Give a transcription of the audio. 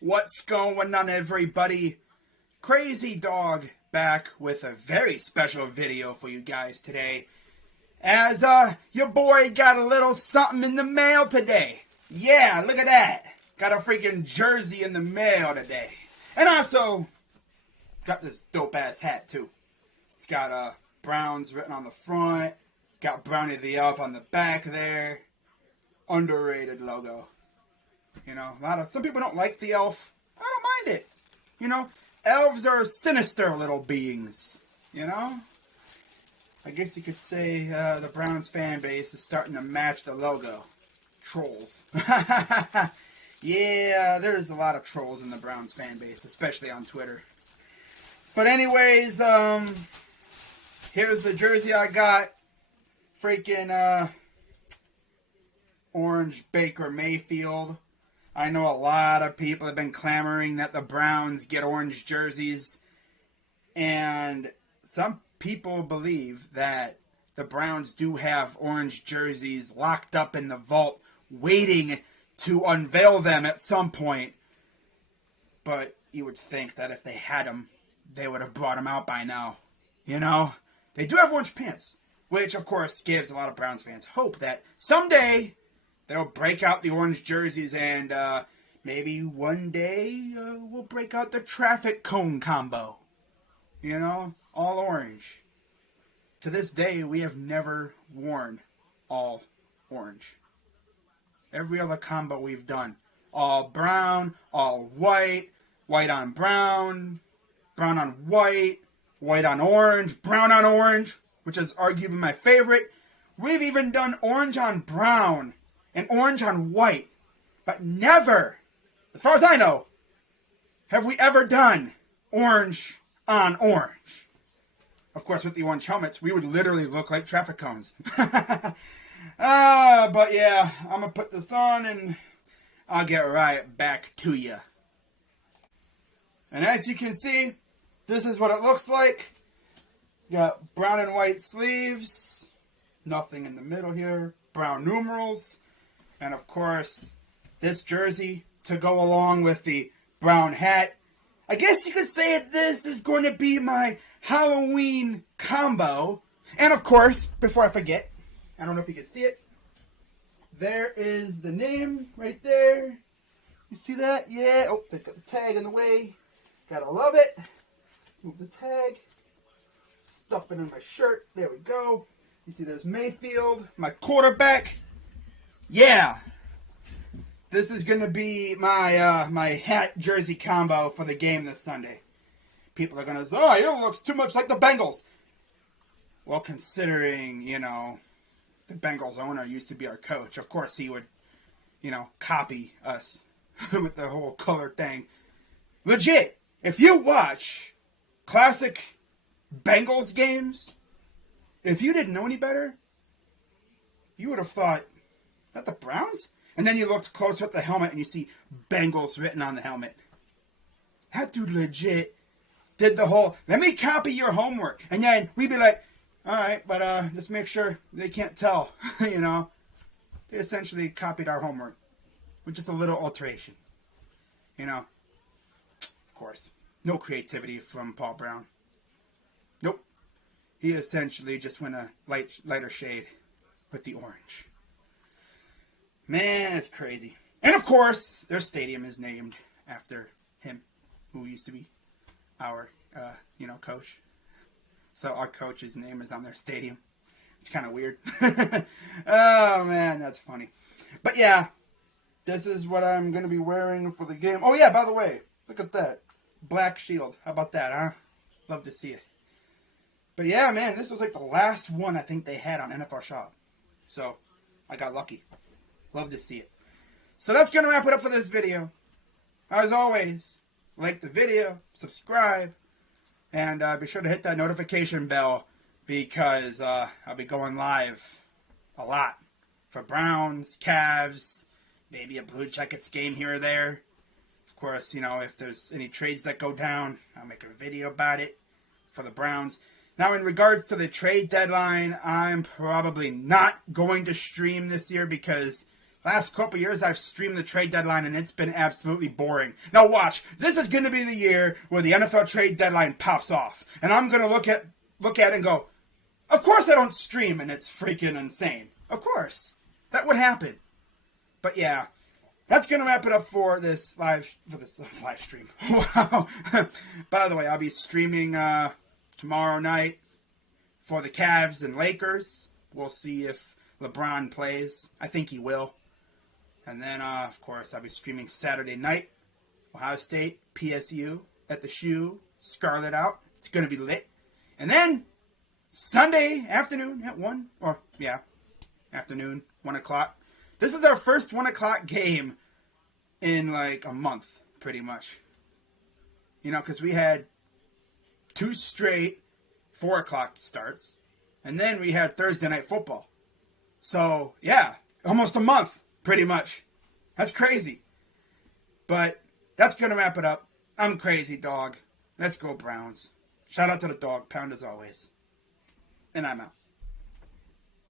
What's going on, everybody? Crazy Dog back with a very special video for you guys today. As your boy got a little something in the mail today. Yeah, look at that. Got a freaking jersey in the mail today. And also got this dope ass hat too. It's got Browns written on the front. Got Brownie the Elf on the back there. Underrated logo. You know, some people don't like the elf. I don't mind it. You know, elves are sinister little beings. You know? I guess you could say the Browns fan base is starting to match the logo. Trolls. Yeah, there's a lot of trolls in the Browns fan base, especially on Twitter. But anyways, here's the jersey I got. Freaking orange Baker Mayfield. I know a lot of people have been clamoring that the Browns get orange jerseys. And some people believe that the Browns do have orange jerseys locked up in the vault, waiting to unveil them at some point. But you would think that if they had them, they would have brought them out by now. You know? They do have orange pants, which, of course, gives a lot of Browns fans hope that someday they'll break out the orange jerseys, and maybe one day we'll break out the traffic cone combo. You know, all orange. To this day, we have never worn all orange. Every other combo we've done, all brown, all white, white on brown, brown on white, white on orange, brown on orange, which is arguably my favorite. We've even done orange on brown and orange on white, but never, as far as I know, have we ever done orange on orange. Of course, with the orange helmets, we would literally look like traffic cones. But yeah, I'm going to put this on and I'll get right back to you. And as you can see, this is what it looks like. Got brown and white sleeves, nothing in the middle here, brown numerals. And of course, this jersey to go along with the brown hat. I guess you could say this is going to be my Halloween combo. And of course, before I forget, I don't know if you can see it. There is the name right there. You see that? Yeah. Oh, they got the tag in the way. Gotta love it. Move the tag. Stuff it in my shirt. There we go. You see there's Mayfield, my quarterback. Yeah, this is going to be my my hat jersey combo for the game this Sunday. People are going to say, oh, it looks too much like the Bengals. Well, considering, you know, the Bengals owner used to be our coach, of course he would, you know, copy us with the whole color thing. Legit, if you watch classic Bengals games, if you didn't know any better, you would have thought, that the Browns? And then you looked closer at the helmet and you see Bengals written on the helmet. That dude legit did the whole, let me copy your homework. And then we'd be like, alright, but just make sure they can't tell. You know, they essentially copied our homework with just a little alteration. You know, of course, no creativity from Paul Brown. Nope. He essentially just went a lighter shade with the orange. Man, it's crazy. And of course, their stadium is named after him, who used to be our, coach. So our coach's name is on their stadium. It's kind of weird. Oh, man, that's funny. But yeah, this is what I'm going to be wearing for the game. Oh, yeah, by the way, look at that. Black shield. How about that, huh? Love to see it. But yeah, man, this was like the last one I think they had on NFL Shop. So, I got lucky. Love to see it. So that's going to wrap it up for this video. As always, like the video, subscribe, and be sure to hit that notification bell because I'll be going live a lot for Browns, Cavs, maybe a Blue Jackets game here or there. Of course, you know, if there's any trades that go down, I'll make a video about it for the Browns. Now, in regards to the trade deadline, I'm probably not going to stream this year because Last couple years, I've streamed the trade deadline, and it's been absolutely boring. Now watch. This is going to be the year where the NFL trade deadline pops off. And I'm going to look at it and go, of course I don't stream, and it's freaking insane. Of course. That would happen. But yeah, that's going to wrap it up for this live stream. Wow. By the way, I'll be streaming tomorrow night for the Cavs and Lakers. We'll see if LeBron plays. I think he will. And then, of course, I'll be streaming Saturday night. Ohio State, PSU, at the Shoe, Scarlet out. It's going to be lit. And then, Sunday afternoon at 1. Or, yeah, afternoon, 1 o'clock. This is our first 1 o'clock game in, like, a month, pretty much. You know, because we had 2 straight 4 o'clock starts. And then we had Thursday Night Football. So, yeah, almost a month. Pretty much. That's crazy. But that's going to wrap it up. I'm crazy, dog. Let's go, Browns. Shout out to the dog pound as always. And I'm out.